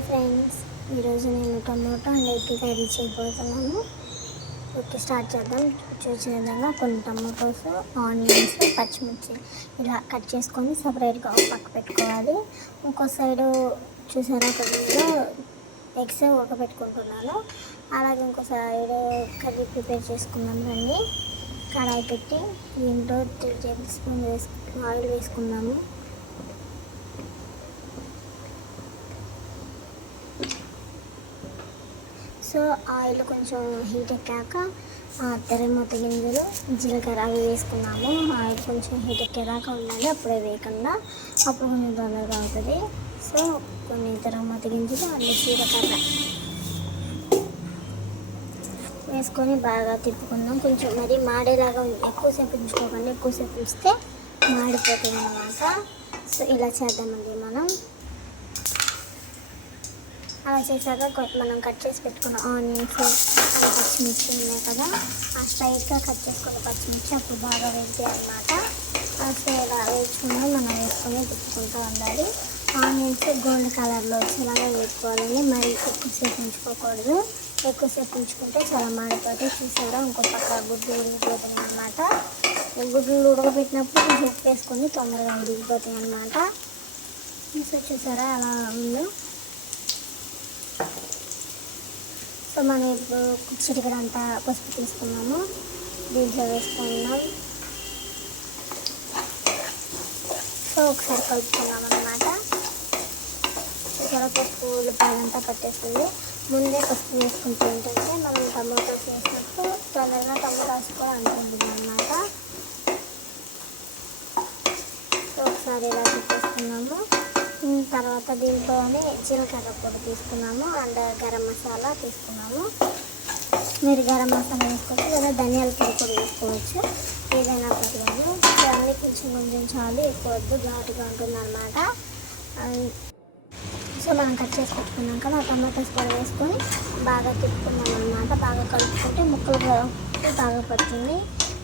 Hi friends, ఈరోజు నేను tomato and egg curry చేయబోతున్నాను. ఓకే, స్టార్ట్ చేద్దాం. చూసిన విధంగా కొన్ని టమాటోస్, ఆనియన్స్, పచ్చిమిర్చి ఇలా కట్ చేసుకొని సపరేట్గా ఒక పక్క పెట్టుకోవాలి. ఇంకో సైడు చూసారా కొద్దిగా ఎగ్స్ ఉడకబెట్టుకుంటున్నాను. అలాగే ఇంకో సైడ్ కర్రీ ప్రిపేర్ చేసుకుందాం రండి. కడాయి పెట్టి దీంట్లో 3 టేబుల్ స్పూన్ ఆయిల్ వేసుకున్నాము. సో ఆయిల్ కొంచెం హీట్ ఎక్కాక తెరమూత గింజలు, జీలకర్ర అవి వేసుకున్నాము. ఆయిల్ కొంచెం హీట్ ఎక్కేదాకా ఉండాలి, అప్పుడే వేయకుండా, అప్పుడు కొంచెం తొందరగా అవుతుంది. సో కొన్ని తెరమూత గింజలు అన్ని జీలకర్ర వేసుకొని బాగా తిప్పుకుందాం. కొంచెం మరి మాడేలాగా ఎక్కువసేపు ఉంచుకోకండి, ఎక్కువసేపు ఉంచితే మాడిపోతుంది అన్నమాట. సో ఇలా చేద్దామండి మనం. అలా చేశాక మనం కట్ చేసి పెట్టుకున్న ఆనియన్స్, పచ్చిమిర్చి ఉన్నాయి కదా, ఆ స్ట్రైట్గా కట్ చేసుకున్న పచ్చిమిర్చి అప్పుడు బాగా వేస్తాయి అన్నమాట. సో ఇలా వేసుకుని మనం వేసుకొని తిప్పుకుంటూ ఉండాలి. ఆనియన్స్ గోల్డ్ కలర్లో వచ్చేలాగా వేసుకోవాలని, మరి ఎక్కువసేపు ఉంచుకోకూడదు. ఎక్కువసేపు ఉంచుకుంటే చాలా మాడిపోతాయి. చూసారా, ఇంకో పక్క గుడ్లు ఉడికిపోతాయి అన్నమాట. గుడ్లు ఉడకబెట్టినప్పుడు కొంచెం ఉప్పు వేసుకొని తొందరగా ఉడికిపోతాయి అన్నమాట. సో చూసారా అలా ఉందో. సో మనం ఇప్పుడు చిటికడంతా పసుపు తీసుకున్నాము, దీంట్లో వేసుకున్నాం. సో ఒకసారి కలుపుకున్నాం అన్నమాట. ఇక్కడ పసుపు ఉల్లిపాయలంతా పట్టేస్తుంది. ముందే పసుపు వేసుకుంటూ ఏంటంటే మనం టమాటోస్ వేసినప్పుడు తొందరగా టమాటోస్ కూడా అంటుంది అన్నమాట. సో ఒకసారి ఇలా తిప్పేసుకున్నాము. తర్వాత దీంట్లోనే జీలకర్ర పొడి తీసుకున్నాము అండ్ గరం మసాలా తీసుకున్నాము. మీరు గరం మసాలా వేసుకోవచ్చు లేదా ధనియాల పొడి కూడా వేసుకోవచ్చు, ఏదైనా పర్లేదు. ఇవన్నీ కొంచెం చాలు, ఎక్కువ వద్దు, ఘాటుగా ఉంటుంది అన్నమాట. సో మనం కట్ చేసి పెట్టుకున్నాం కదా, ఆ టమాటోస్ కూడా వేసుకొని బాగా తిప్పుకున్నాం అన్నమాట. బాగా కలుపుకుంటే ముక్కలు బాగా పడుతుంది.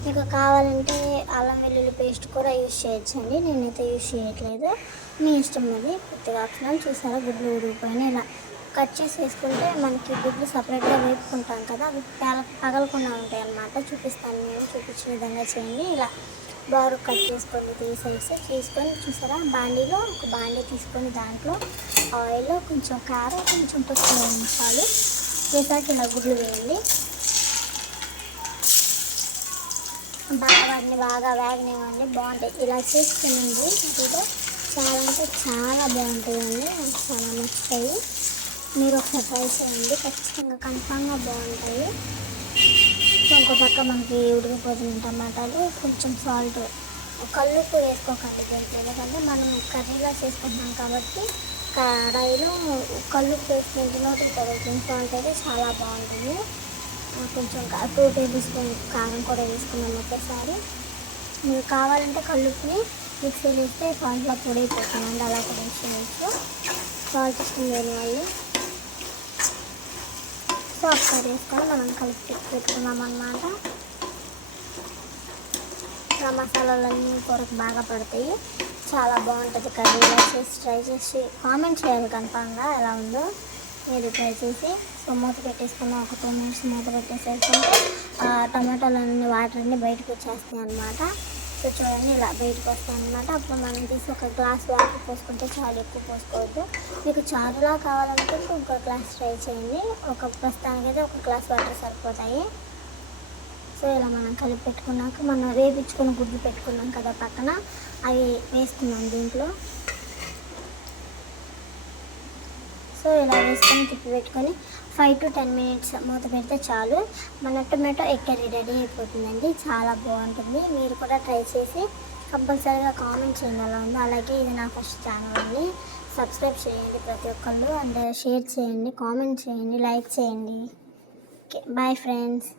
మీకు కావాలంటే అల్లం వెల్లుల్లి పేస్ట్ కూడా యూజ్ చేయొచ్చండి, నేనైతే యూజ్ చేయట్లేదు, మీ ఇష్టం అది, కొద్దిగా ఆప్షనల్. చూసారా గుడ్లు ఉడికిపోయినా ఇలా కట్ చేసి వేసుకుంటే మనకి గుడ్లు సపరేట్గా వేపుకుంటాం కదా, అవి పగలకుండా ఉంటాయి అన్నమాట. చూపిస్తాను, నేను చూపించిన విధంగా చేయండి. ఇలా బాగా కట్ చేసుకోండి 3 సైడ్స్ తీసుకొని. చూసారా బాండీలో ఒక బాండీ తీసుకొని దాంట్లో ఆయిల్, కొంచెం కారం, కొంచెం పసుపు వేయించాలి. వేసాక ఇలా గుడ్లు వేయండి. వాటిని బాగా వేగనివ్వండి, బాగుంటాయి. ఇలా చేసుకునేది ఇది చాలా అంటే చాలా బాగుంటాయండి, నాకు చాలా నచ్చుతాయి. మీరు ఒకసారి ట్రై చేయండి, ఖచ్చితంగా కన్ఫామ్గా బాగుంటాయి. సో ఇంకో పక్క మనకి ఉడికిపోతున్న టమాటాలు, కొంచెం సాల్ట్, కల్లుప్పు వేసుకోకండి దీంట్లో, ఎందుకంటే మనం కర్రీలా చేసుకుంటున్నాం కాబట్టి కడాయిలో కల్లుప్పు వేసుకుంటే నోటికి తగులుతుంది. సాల్ట్ అయితే చాలా బాగుంటుంది. కొంచెం 2 టేబుల్ స్పూన్ కారం కూడా వేసుకున్నాం ఒకేసారి. మీరు కావాలంటే కల్లుప్పిని మిక్సీలో వేస్తే సాల్ట్లో పొడి అయిపోతుందండి, అలా కూడా వేసుకోవచ్చు, సాల్ట్ ఇష్టం లేని వాళ్ళు. సో ఒకసారి వేసుకొని మనం కలిపి పెట్టుకున్నాం అన్నమాట. ఆ మసాలాలన్నీ కూరకు బాగా పడతాయి, చాలా బాగుంటుంది కర్రీ. ఇలా చేసి ట్రై చేసి కామెంట్ చేయాలి కన్ఫామ్గా ఎలా ఉందో, మీరు ట్రై చేసి. సో మూత పెట్టేసుకున్నాం, ఒక 2 మినిట్స్ మూత పెట్టేసేసుకుంటే టమాటాలన్నీ వాటర్ అన్నీ బయటకు వచ్చేస్తాయి అన్నమాట. సో చూడండి ఇలా బయటకు వస్తాయి అన్నమాట. అప్పుడు మనం తీసి ఒక గ్లాస్ వాటర్ పోసుకుంటే చాలా, ఎక్కువ పోసుకోవద్దు. మీకు చారులా కావాలనుకుంటే ఇంకో గ్లాస్ ట్రై చేయండి. ప్రస్తుతానికైతే ఒక గ్లాస్ వాటర్ సరిపోతాయి. సో ఇలా మనం కలిపి పెట్టుకున్నాక మనం వేపించుకుని గుడ్లు పెట్టుకున్నాం కదా పక్కన, అవి వేసుకున్నాం దీంట్లో. సో ఇలా వేసుకొని తిప్పి పెట్టుకొని 5 to 10 మినిట్స్ మూత పెడితే చాలు, మన టొమాటో ఎగ్ కర్రీ రెడీ అయిపోతుందండి. చాలా బాగుంటుంది, మీరు కూడా ట్రై చేసి కంపల్సరీగా కామెంట్ చేయండి ఎలా ఉందో. అలాగే ఇది నా ఫస్ట్ ఛానల్ అండి, సబ్స్క్రైబ్ చేయండి ప్రతి ఒక్కళ్ళు, అండ్ షేర్ చేయండి, కామెంట్ చేయండి, లైక్ చేయండి. Okay, bye friends.